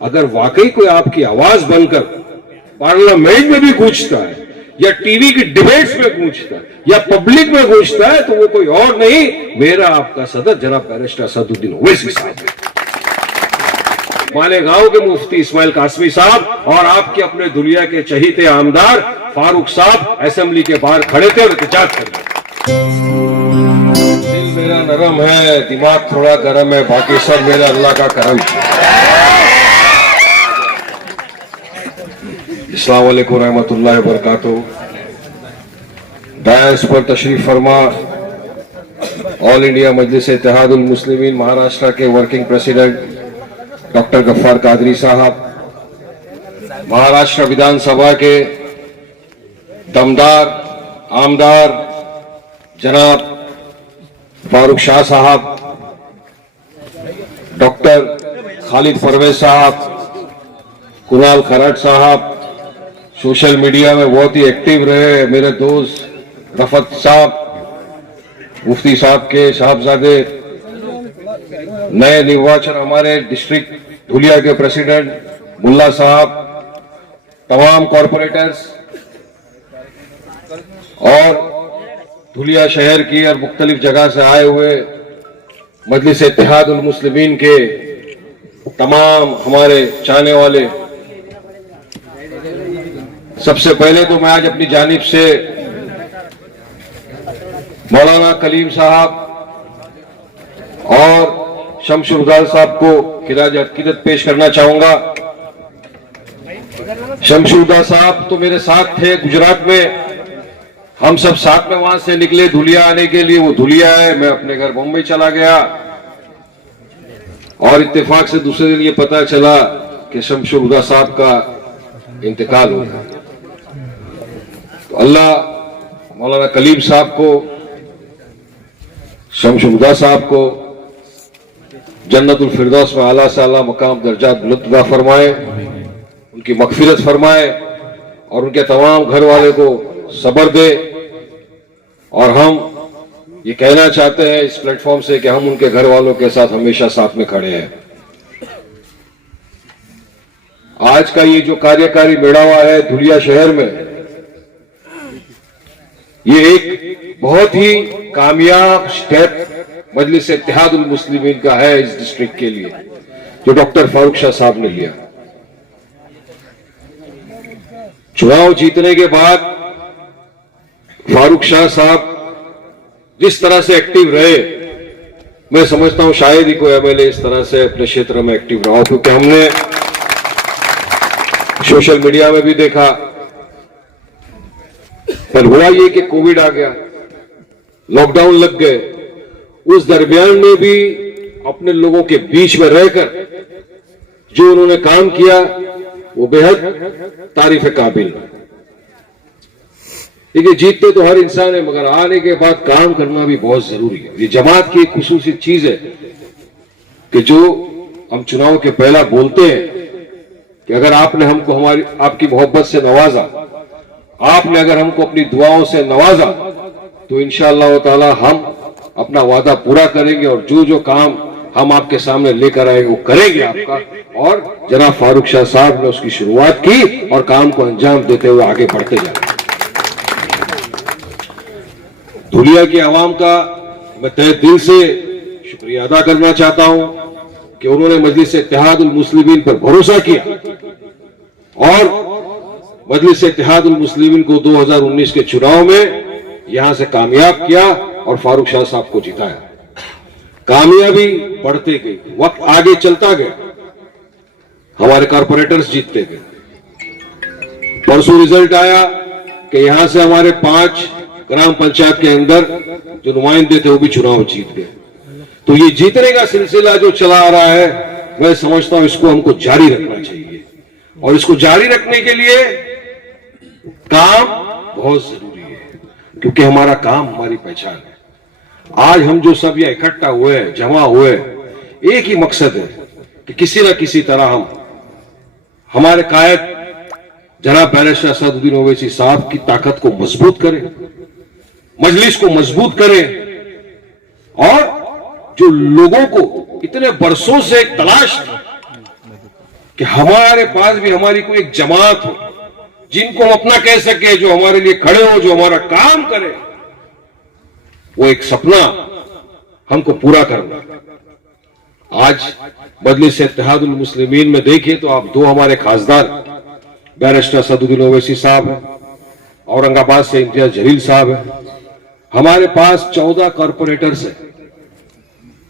अगर वाकई कोई आपकी आवाज बनकर पार्लियामेंट में भी गूंजता है या टीवी की डिबेट्स में गूंजता है या पब्लिक में गूंजता है तो वो कोई और नहीं, मेरा आपका सदर जनाब बैरिस्टर असदुद्दीन ओवैसी साहब है। मालेगांव के मुफ्ती इस्माइल कासमी साहब और आपके अपने दुनिया के चहीते आमदार फारूक साहब असेंबली के बाहर खड़े थे और एहतजाज कर रहे। दिल मेरा नरम है, दिमाग थोड़ा गर्म है, बाकी सब मेरा अल्लाह का करम। अस्सलाम वालेकुम रहमतुल्लाहि व बरकातुहू। डायस पर तशरीफ फरमा ऑल इंडिया मजलिस इत्तेहादुल मुस्लिमीन महाराष्ट्र के working president doctor Ghaffar Qadri sahab, Maharashtra विधानसभा के दमदार आमदार जनाब फारूक शाह साहब, डॉक्टर खालिद परवेज साहब, कुणाल खराट साहब, सोशल मीडिया में बहुत ही एक्टिव रहे मेरे दोस्त रफत साहब, मुफ्ती साहब के साहबजादे, नए निर्वाचन हमारे डिस्ट्रिक्ट धुलिया के प्रेसिडेंट मुल्ला साहब, तमाम कॉरपोरेटर्स और धुलिया शहर की और मुख्तलिफ जगह से आए हुए मजलिस इत्तेहादुल मुस्लिमीन के तमाम हमारे चाहने वाले, सबसे पहले तो मैं आज अपनी जानिब से मौलाना कलीम साहब और शमशुरदार साहब को खिराज अकीदत पेश करना चाहूंगा। शमशुरदार साहब तो मेरे साथ थे गुजरात में, हम सब साथ में वहां से निकले धुलिया आने के लिए। वो धुलिया है, मैं अपने घर मुंबई चला गया और इत्तेफाक से दूसरे दिन ये पता चला कि शमशुरदार साहब का इंतकाल हो गया। तो अल्लाह मौलाना कलीम साहब को, शमशुरदार साहब को जन्नतुल फिरदौस में आला से आला मकाम दर्जात बुलंद फरमाए, उनकी मगफिरत फरमाए और उनके तमाम घर वाले को सब्र दे। और हम ये कहना चाहते हैं इस प्लेटफॉर्म से कि हम उनके घर वालों के साथ हमेशा साथ में खड़े हैं। आज का ये जो कार्यकारी मेड़ावा है धुलिया शहर में, ये एक बहुत ही कामयाब स्टेप मजलिस इत्तेहादुल मुस्लिमीन का है इस डिस्ट्रिक्ट के लिए, जो डॉक्टर फारूक शाह साहब ने लिया। चुनाव जीतने के बाद फारूक शाह साहब जिस तरह से एक्टिव रहे, मैं समझता हूं शायद ही कोई एमएलए इस तरह से अपने क्षेत्र में एक्टिव रहा हो, क्योंकि हमने सोशल मीडिया में भी देखा। पर हुआ ये कि कोविड आ गया, लॉकडाउन लग गए, उस दरमियान में भी अपने लोगों के बीच में रहकर जो उन्होंने काम किया वो बेहद तारीफ काबिल है। देखिए, जीतते तो हर इंसान है, मगर आने के बाद काम करना भी बहुत जरूरी है। ये जमात की एक खुसूसी चीज है कि जो हम चुनाव के पहला बोलते हैं कि अगर आपने हमको हमारी आपकी मोहब्बत से नवाजा, आपने अगर हमको अपनी दुआओं से नवाजा, तो इंशाअल्लाह ताला हम अपना वादा पूरा करेंगे और जो जो काम हम आपके सामने लेकर आएंगे वो करेंगे आपका। और जनाब फारूक शाह साहब ने उसकी शुरुआत की और काम को अंजाम देते हुए आगे बढ़ते जाए। धुलिया की आवाम का मैं तहे दिल से शुक्रिया अदा करना चाहता हूं कि उन्होंने मजलिस इत्तेहादुल मुस्लिमीन पर भरोसा किया और मजलिस इत्तेहादुल मुस्लिमीन को 2019 के चुनाव में यहां से कामयाब किया और फारूक शाह साहब को जिताया। कामयाबी बढ़ते गई, वक्त आगे चलता गया, हमारे कॉरपोरेटर्स जीतते गए। परसों रिजल्ट आया कि यहां से हमारे 5 ग्राम पंचायत के अंदर जो नुमाइंदे थे वो भी चुनाव जीत गए। तो ये जीतने का सिलसिला जो चला आ रहा है, मैं समझता हूं इसको हमको जारी रखना चाहिए और इसको जारी रखने के लिए काम बहुत जरूरी है, क्योंकि हमारा काम हमारी पहचान है। आज हम जो सब ये इकट्ठा हुए, जमा हुए, एक ही मकसद है कि किसी न किसी तरह हम हमारे कायद जनाब बैरिस्टर असदुद्दीन ओवैसी साहब की ताकत को मजबूत करें, मजलिस को मजबूत करें और जो लोगों को इतने बरसों से एक तलाश थी कि हमारे पास भी हमारी कोई एक जमात हो जिनको हम अपना कह सके, जो हमारे लिए खड़े हो, जो हमारा काम करे। वो एक सपना हमको पूरा करना। आज मजलिस इत्तेहादुल मुस्लिमीन में देखिए तो आप दो हमारे खासदार बैरिस्टर सदुद्दीन ओवैसी साहब हैं, औरंगाबाद से इम्तियाज जलील साहब हैं। हमारे पास 14 कॉरपोरेटर्स हैं,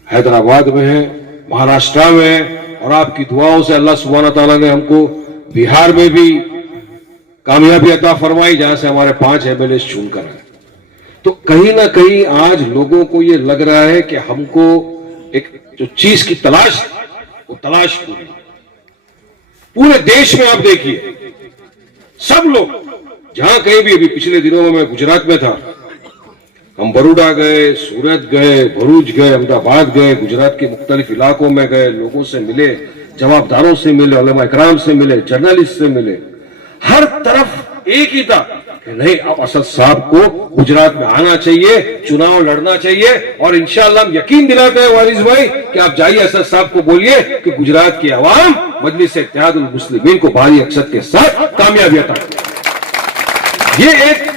हैदराबाद में है, महाराष्ट्र में है, और आपकी दुआओं से अल्लाह सुब्हाना तआला ने हमको बिहार में भी कामयाबी अता फरमाई, जहां से हमारे 5 एमएलए चुनकर है। तो कहीं ना कहीं आज लोगों को यह लग रहा है कि हमको एक जो चीज की तलाश, वो तलाश पूरे देश में आप देखिए, सब लोग जहां कहीं भी, अभी पिछले दिनों में मैं गुजरात में था, हम बड़ौदा गए, सूरत गए, भरूच गए, अहमदाबाद गए, गुजरात के मुख्तलिफ इलाकों में गए, लोगों से मिले, जवाबदारों से मिले, उलमा इकराम से मिले, जर्नलिस्ट से मिले। हर तरफ एक ही था कि नहीं, अब असद साहब को गुजरात में आना चाहिए, चुनाव लड़ना चाहिए, और इंशाअल्लाह हम यकीन दिलाते हैं वारिस भाई कि आप जाइए असद साहब को बोलिए कि गुजरात की आवाम मजलिस इत्तेहादुल मुस्लिमीन को भारी अक्सर के साथ कामयाबी अता करेगी। ये एक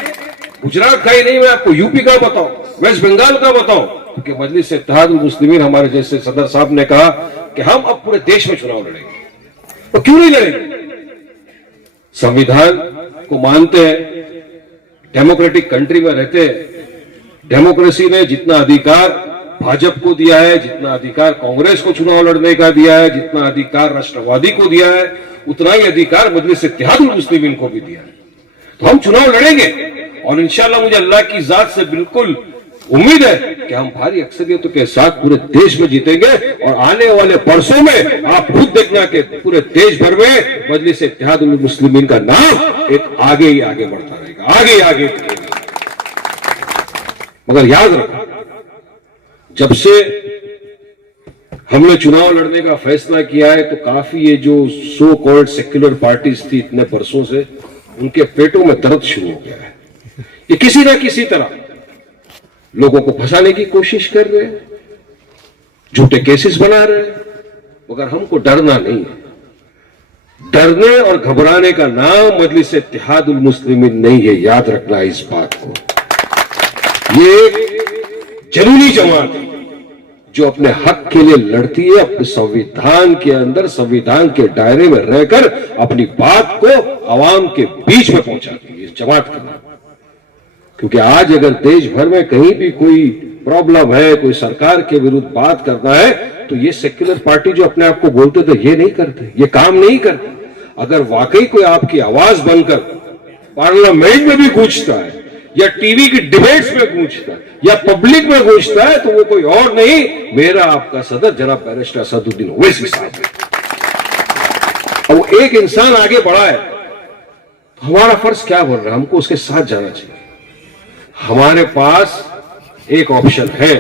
गुजरात का ही नहीं, मैं आपको यूपी का बताऊं, वेस्ट बंगाल का बताऊं, क्योंकि मजलिस इत्तेहादुल मुस्लिमीन, हमारे जैसे सदर साहब ने कहा कि हम अब पूरे देश में चुनाव लड़ेंगे। तो क्यों नहीं लड़ेंगे? संविधान को मानते हैं, डेमोक्रेटिक कंट्री में रहते हैं। डेमोक्रेसी ने जितना अधिकार भाजपा को दिया है, जितना अधिकार कांग्रेस को चुनाव लड़ने का दिया है, जितना अधिकार राष्ट्रवादी को दिया है, उतना ही अधिकार मजलिस इत्तेहादुल मुस्लिमीन को भी दिया है। तो हम चुनाव लड़ेंगे, और इंशाअल्लाह मुझे अल्लाह की जात से बिल्कुल उम्मीद है कि हम भारी अक्सरियतों के साथ पूरे देश में जीतेंगे। और आने वाले वर्षों में आप खुद देखना कि पूरे देश भर में मजलिस इत्तेहादुल मुस्लिमीन का नाम एक आगे ही आगे बढ़ता रहेगा, आगे ही आगे। मगर याद रखना, जब से हमने चुनाव लड़ने का फैसला किया है, तो काफी ये जो सो कॉल्ड सेक्युलर पार्टीज थी इतने वर्षों से, उनके पेटों में दर्द शुरू हो गया है। ये किसी ना किसी तरह लोगों को फंसाने की कोशिश कर रहे हैं, झूठे केसेस बना रहे हैं, मगर हमको डरना नहीं है। डरने और घबराने का नाम मजलिस इत्तेहादुल मुस्लिमीन नहीं है, याद रखना इस बात को। ये एक जरूरी जमात है जो अपने हक के लिए लड़ती है, अपने संविधान के अंदर, संविधान के दायरे में रहकर अपनी बात को आवाम के बीच में पहुंचाती है, इस जमात का नाम। क्योंकि आज अगर देश भर में कहीं भी कोई प्रॉब्लम है, कोई सरकार के विरुद्ध बात करना है, तो ये सेक्युलर पार्टी जो अपने आप को बोलते थे, ये नहीं करते, ये काम नहीं करते। अगर वाकई कोई आपकी आवाज बनकर पार्लियामेंट में भी गूंजता है, या टीवी की डिबेट्स में गूंजता है, या पब्लिक में गूंजता है, तो वो कोई और नहीं, मेरा आपका सदर जनाब बैरिस्टर सदुद्दीन ओवैसी साहब है। और एक इंसान आगे बढ़ा है, हमारा फर्ज क्या बन रहा है? हमको उसके साथ जाना चाहिए। हमारे पास एक ऑप्शन है,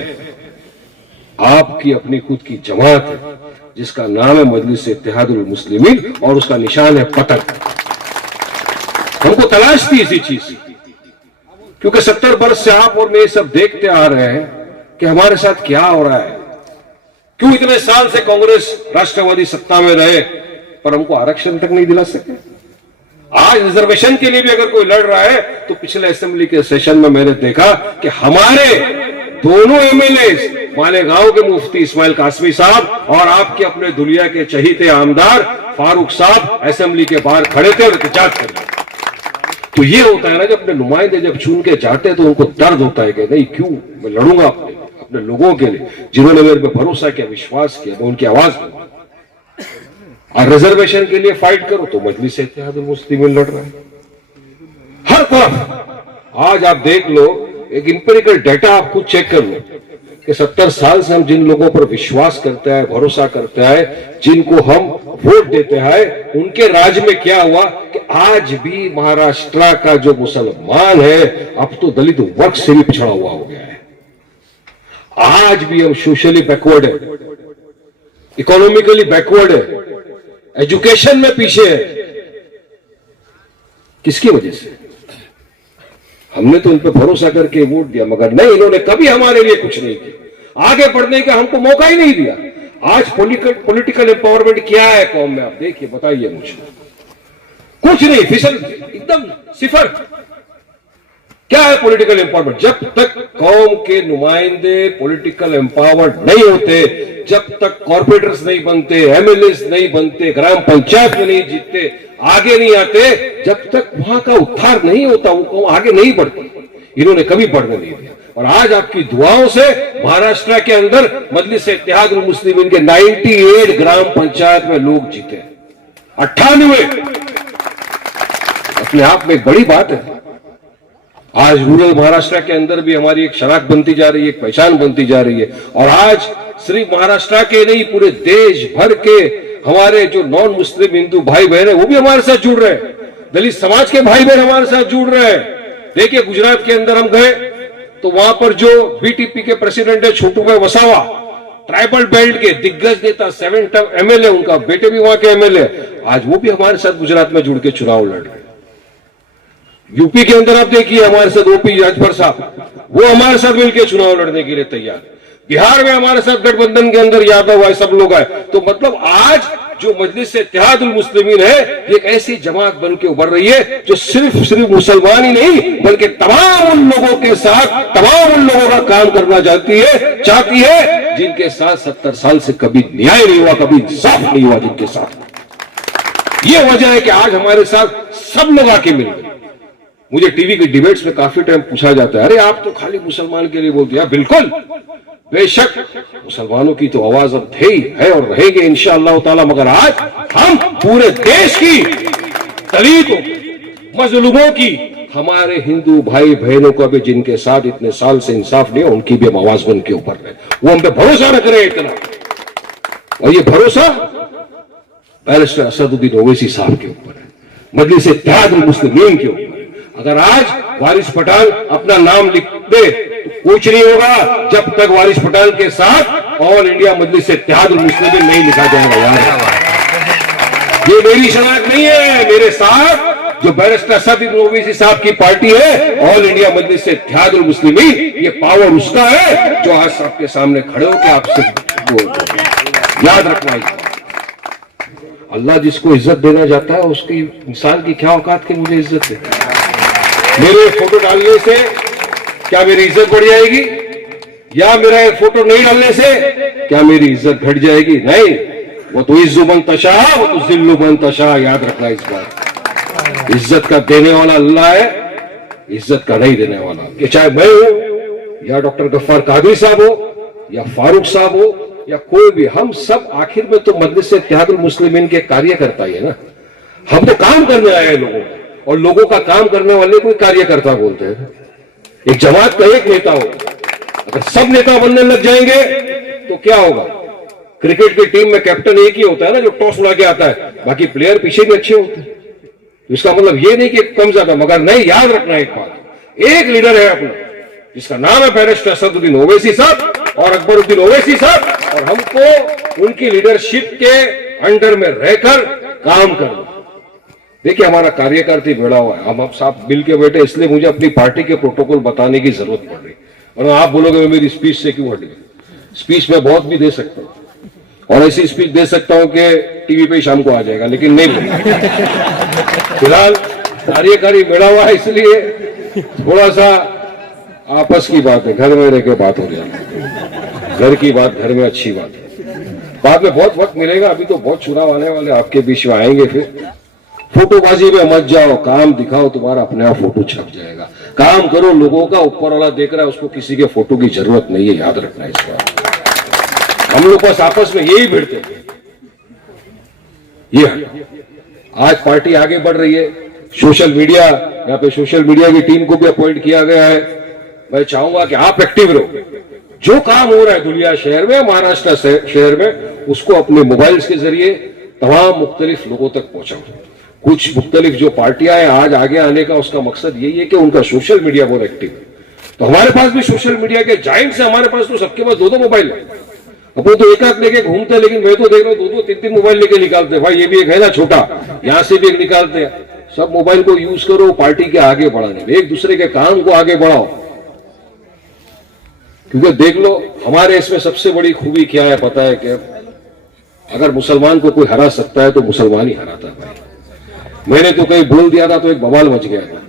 आपकी अपनी खुद की जमात है, जिसका नाम है मजलिस इत्तेहादुल मुस्लिमीन, और उसका निशान है पतंग। हमको तलाश थी इसी चीज की, क्योंकि 70 वर्ष से आप और मैं सब देखते आ रहे हैं कि हमारे साथ क्या हो रहा है। क्यों इतने साल से कांग्रेस राष्ट्रवादी सत्ता में रहे, पर हमको आरक्षण तक नहीं दिला सके। आज रिजर्वेशन के लिए भी अगर कोई लड़ रहा है, तो पिछले असेंबली के सेशन में मैंने देखा कि हमारे दोनों एमएलए, मालेगांव के मुफ्ती इस्माइल कासमी साहब और आपके अपने दुनिया के चहीते आमदार फारूक साहब असेंबली के बाहर खड़े थे और एहतजाज कर रहे। तो ये होता है ना, जब अपने नुमाइंदे जब चुन के जाते हैं, तो उनको दर्द होता है कि नहीं, क्यों मैं लड़ूंगा अपने लोगों के लिए, जिन्होंने मेरे पे भरोसा किया, विश्वास किया, मैं उनकी आवाज दूंगा। और रिजर्वेशन के लिए फाइट करो तो मजलिस इत्तेहादुल मुस्लिमीन लड़ रहा है हर तरफ। आज आप देख लो, एक इंपेरिकल डेटा आप खुद चेक कर लो कि 70 साल से हम जिन लोगों पर विश्वास करते हैं, भरोसा करते हैं, जिनको हम वोट देते हैं, उनके राज्य में क्या हुआ कि आज भी महाराष्ट्र का जो मुसलमान है, अब तो दलित वर्ग से भी पिछड़ा हुआ हो गया है। आज भी हम सोशली बैकवर्ड है, इकोनॉमिकली बैकवर्ड है, एजुकेशन में पीछे है। किसकी वजह से? हमने तो इन पर भरोसा करके वोट दिया, मगर नहीं, इन्होंने कभी हमारे लिए कुछ नहीं किया, आगे बढ़ने का हमको मौका ही नहीं दिया। आज पॉलिटिकल एम्पावरमेंट क्या है कौम में, आप देखिए, बताइए मुझे। कुछ नहीं, फिसल एकदम सिफर। क्या है पॉलिटिकल एम्पावरमेंट? जब तक कौम के नुमाइंदे पॉलिटिकल एम्पावर्ड नहीं होते, जब तक कॉर्पोरेटर्स नहीं बनते, एमएलएस नहीं बनते, ग्राम पंचायत में नहीं जीतते, आगे नहीं आते, जब तक वहां का उद्धार नहीं होता, वो कौम आगे नहीं बढ़ती। इन्होंने कभी बढ़ने नहीं दिया। और आज आपकी दुआओं से महाराष्ट्र के अंदर मजलिस इत्तेहादुल मुस्लिमीन के 98 ग्राम पंचायत में लोग जीते, 98 अपने आप में एक बड़ी बात है। आज रूरल महाराष्ट्र के अंदर भी हमारी एक शनाख्त बनती जा रही है, एक पहचान बनती जा रही है। और आज सिर्फ महाराष्ट्र के नहीं, पूरे देश भर के हमारे जो नॉन मुस्लिम हिंदू भाई बहन है वो भी हमारे साथ जुड़ रहे हैं। दलित समाज के भाई बहन हमारे साथ जुड़ रहे हैं। देखिए, गुजरात के अंदर हम गए तो वहां पर जो बीटीपी के प्रेसिडेंट है छोटूभाई वसावा, ट्राइबल बेल्ट के दिग्गज नेता, 7 टर्म एमएलए, उनका बेटे भी वहां के एमएलए, आज वो भी हमारे साथ गुजरात में जुड़ के चुनाव लड़ रहे हैं। यूपी के अंदर आप देखिए हमारे साथ ओपी राजभर साहब, वो हमारे साथ मिलकर चुनाव लड़ने के लिए तैयार। बिहार में हमारे साथ गठबंधन के अंदर यादव आए, सब लोग आए। तो मतलब आज जो मजलिस इत्तेहादुल मुस्लिमीन है, एक ऐसी जमात बन के उभर रही है जो सिर्फ मुसलमान ही नहीं बल्कि तमाम उन लोगों के साथ, तमाम उन लोगों का काम करना चाहती है जिनके साथ 70 साल से कभी न्याय नहीं हुआ, कभी इंसाफ नहीं हुआ जिनके साथ। ये वजह है कि आज हमारे साथ सब लोग आके मिल गए। मुझे टीवी के डिबेट्स में काफी टाइम पूछा जाता है, अरे आप तो खाली मुसलमान के लिए बोलते हैं। बिल्कुल, बेशक मुसलमानों की तो आवाज अब थे ही है और रहेंगे इंशाअल्लाह ताला, मगर आज हम पूरे देश की दलितों, मजलूमों की, हमारे हिंदू भाई बहनों को भी जिनके साथ इतने साल से इंसाफ नहीं है, उनकी भी हम आवाज बन के ऊपर रहे। वो हम पे भरोसा रख रहे हैं इतना, और ये भरोसा बैरिस्टर असदुद्दीन ओवैसी साहब के ऊपर है, मजलिस इत्तेहादुल मुस्लिमीन के ऊपर है। अगर आज वारिस पठान अपना नाम लिख दे तो कुछ नहीं होगा जब तक वारिस पठान के साथ ऑल इंडिया मजलिस इत्तेहादुल मुस्लिमीन नहीं लिखा जाएगा। यार, ये मेरी शनाख्त नहीं है, मेरे साथ जो बैरिस्टर असदुद्दीन ओवैसी साहब की पार्टी है ऑल इंडिया मजलिस इत्तेहादुल मुस्लिमीन, ये पावर उसका है जो आज आपके सामने खड़े होकर आपसे बोल। याद रखना, अल्लाह जिसको इज्जत देना चाहता है उसकी मिसाल की क्या औकात की मुझे इज्जत है। मेरे फोटो डालने से क्या मेरी इज्जत बढ़ जाएगी, या मेरा फोटो नहीं डालने से क्या मेरी इज्जत घट जाएगी? नहीं, वो तो इज्जु मन तशा, वो तो जिल्लु मन तशा। याद रखना इस बात, इज्जत का देने वाला अल्लाह है, इज्जत का नहीं देने वाला। कि चाहे मैं हूं या डॉक्टर गफ्फार कादरी साहब हो या फारूक साहब हो या कोई भी, हम सब आखिर में तो मजलिस इत्तेहादुल मुस्लिमीन के कार्यकर्ता ही है ना। हम तो काम करने आए हैं लोगों को, और लोगों का काम करने वाले कोई कार्यकर्ता बोलते हैं। एक जमात का एक नेता हो, अगर सब नेता बनने लग जाएंगे तो क्या होगा? क्रिकेट की टीम में कैप्टन एक ही होता है ना, जो टॉस उड़ा के आता है, बाकी प्लेयर पीछे भी अच्छे होते हैं। इसका मतलब ये नहीं कि कम ज्यादा, मगर नहीं, याद रखना एक बात, एक लीडर है अपना जिसका नाम है बैरिस्टर असदुद्दीन ओवैसी साहब और अकबरुद्दीन ओवैसी साहब, और हमको उनकी लीडरशिप के अंडर में रहकर काम करना। देखिए, हमारा कार्यकर्ता बेड़ा हुआ है, हम अब साहब मिल के बैठे, इसलिए मुझे अपनी पार्टी के प्रोटोकॉल बताने की जरूरत पड़ रही। और आप बोलोगे मैं मेरी स्पीच से क्यों हट गई? स्पीच में बहुत भी दे सकता हूं और ऐसी स्पीच दे सकता हूं कि टीवी पे शाम को आ जाएगा, लेकिन नहीं बोलूंगा। फिलहाल कार्यकारी बेड़ा हुआ है, इसलिए थोड़ा सा आपस की बात है, घर में रह के बात हो जाती है, घर की बात घर में अच्छी बात है। बाद में बहुत वक्त मिलेगा, अभी तो बहुत चुनाव आने वाले, आपके बीच में आएंगे। फिर फोटोबाजी में मत जाओ, काम दिखाओ, तुम्हारा अपने आप फोटो छप जाएगा। काम करो, लोगों का ऊपर वाला देख रहा है, उसको किसी के फोटो की जरूरत नहीं है। याद रखना इस बात। हम लोग बस आपस में यही भिड़ते हैं। ये आज पार्टी आगे बढ़ रही है, सोशल मीडिया, यहाँ पे सोशल मीडिया की टीम को भी अपॉइंट किया गया है। मैं चाहूंगा कि आप एक्टिव रहो, जो काम हो रहा है दुनिया शहर में, महाराष्ट्र शहर में, उसको अपने मोबाइल्स के जरिए तमाम मुख्तलिफ लोगों तक पहुंचाओ। कुछ मुख्तलिफ जो पार्टियां हैं आज आगे आने का, उसका मकसद यही है कि उनका सोशल मीडिया बहुत एक्टिव है। तो हमारे पास भी सोशल मीडिया के जाइंट्स है, हमारे पास तो सबके पास 2-2 मोबाइल है। अब वो तो एक हाथ लेके घूमते हैं, लेकिन मैं तो देख रहा हूँ 2-2, 3-3 मोबाइल लेके निकालते हैं। भाई ये भी एक है ना छोटा, यहां से भी एक निकालते हैं। सब मोबाइल को यूज करो पार्टी के आगे बढ़ाने में, एक दूसरे के काम को आगे बढ़ाओ। क्योंकि देख लो, हमारे इसमें सबसे बड़ी खूबी क्या है पता है? कि अगर मुसलमान को कोई हरा सकता है तो मुसलमान ही हराता है भाई। मैंने तो कहीं बोल दिया था तो एक बवाल मच गया था।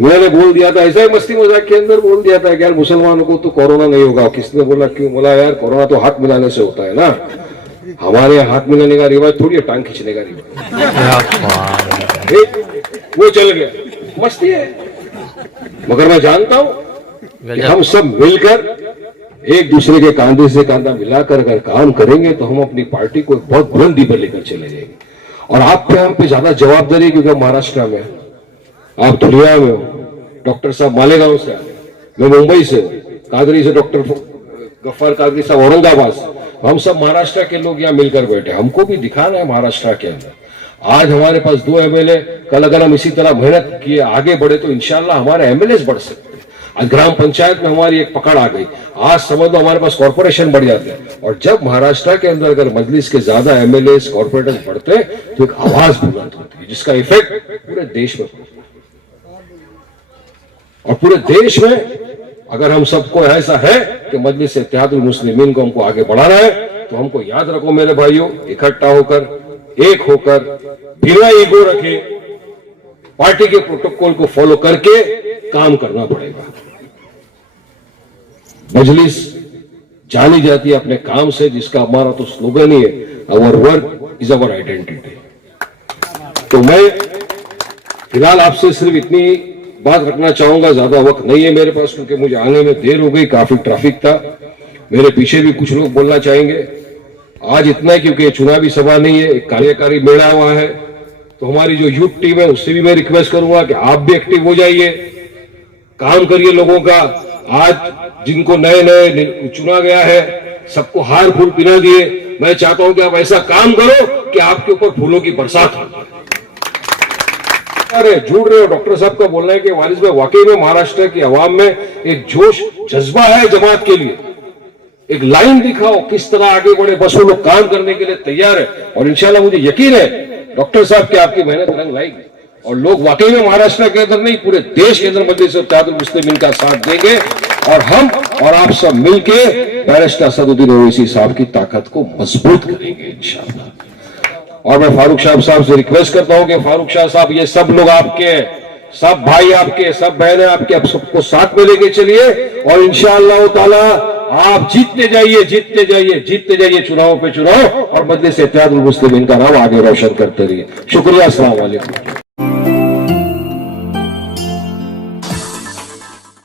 मैंने बोल दिया था, ऐसा ही मस्ती मजाक के अंदर बोल दिया था कि यार मुसलमानों को तो कोरोना नहीं होगा। किसने बोला? क्यों बोला? यार कोरोना तो हाथ मिलाने से होता है ना। हमारे यहाँ हाथ मिलाने का रिवाज थोड़ी है, टांग खींचने का रिवाज। वो चल गया, मस्ती है। मगर मैं जानता हूं कि हम सब मिलकर एक दूसरे के कांधे से कांधा मिलाकर अगर काम करेंगे तो हम अपनी पार्टी को बहुत बुलंदी पर लेकर चले जाएंगे। और आप पे हम पे ज्यादा जवाबदारी है क्योंकि हम महाराष्ट्र में, आप धुलिया में हो, डॉक्टर साहब मालेगांव से आए, मैं मुंबई से हूँ, कादरी से डॉक्टर गफ्फार कादरी साहब औरंगाबाद से, हम सब महाराष्ट्र के लोग यहाँ मिलकर बैठे। हमको भी दिखाना है महाराष्ट्र के अंदर। आज हमारे पास 2 एमएलए, कल अगर हम इसी तरह मेहनत किए आगे बढ़े तो इंशाल्लाह हमारे एमएलए बढ़ सकते हैं। आज ग्राम पंचायत में हमारी एक पकड़ आ गई, आज समझ लो हमारे पास कॉर्पोरेशन बढ़ जाते हैं। और जब महाराष्ट्र के अंदर अगर मजलिस के ज्यादा एमएलए कॉर्पोरेटर बढ़ते हैं तो एक आवाज बुलंद होती है जिसका इफेक्ट पूरे देश में पड़ता है। और पूरे देश में अगर हम सबको ऐसा है कि मजलिस इत्तेहादुल मुस्लिमीन को हमको आगे बढ़ाना है तो हमको याद रखो मेरे भाइयों, इकट्ठा होकर, एक होकर, बिना ईगो रखे, पार्टी के प्रोटोकॉल को फॉलो करके काम करना पड़ेगा। मजलिस जानी जाती है अपने काम से, जिसका हमारा तो स्लोगन ही है, our work is our identity. तो मैं फिलहाल आपसे सिर्फ इतनी बात रखना चाहूंगा, ज्यादा वक्त नहीं है मेरे पास क्योंकि मुझे आने में देर हो गई, काफी ट्रैफिक था। मेरे पीछे भी कुछ लोग बोलना चाहेंगे। आज इतना है क्योंकि चुनावी सभा नहीं है, एक कार्यकारी मेला हुआ है। तो हमारी जो यूथ टीम है उससे भी मैं रिक्वेस्ट करूंगा कि आप भी एक्टिव हो जाइए, काम करिए लोगों का। आज जिनको नए नए चुना गया है सबको हार फूल पिला दिए। मैं चाहता हूं कि आप ऐसा काम करो कि आपके ऊपर फूलों की बरसात हो। अरे जुड़ रहे हो, डॉक्टर साहब का बोलना है कि वारिस भाई वाकई में महाराष्ट्र की आवाम में एक जोश जज्बा है जमात के लिए। एक लाइन दिखाओ किस तरह आगे बढ़े, बस वो लोग काम करने के लिए तैयार है। और इंशाल्लाह मुझे यकीन है डॉक्टर साहब की आपकी मेहनत रंग लाएगी और लोग वाकई में महाराष्ट्र के अंदर नहीं पूरे देश के अंदर मजलिस इत्तेहादुल मुस्लिमीन का साथ देंगे। और हम और आप सब मिलके बैरिस्टर असदुद्दीन ओवैसी साहब की ताकत को मजबूत करेंगे इंशाल्लाह। और मैं फारूक शाह साहब से रिक्वेस्ट करता हूं कि फारूक शाह साहब, ये सब लोग आपके, सब भाई आपके, सब बहनें आपके, आप सबको साथ में लेके चलिए और इंशाअल्लाह ताला आप जीतते जाइए, जीतते जाइए, जीतते जाइए चुनाव पे चुनाव, और मजलिस इत्तेहादुल मुस्लिमीन का नाम आगे रोशन करते रहिए। शुक्रिया, अस्सलाम वालेकुम।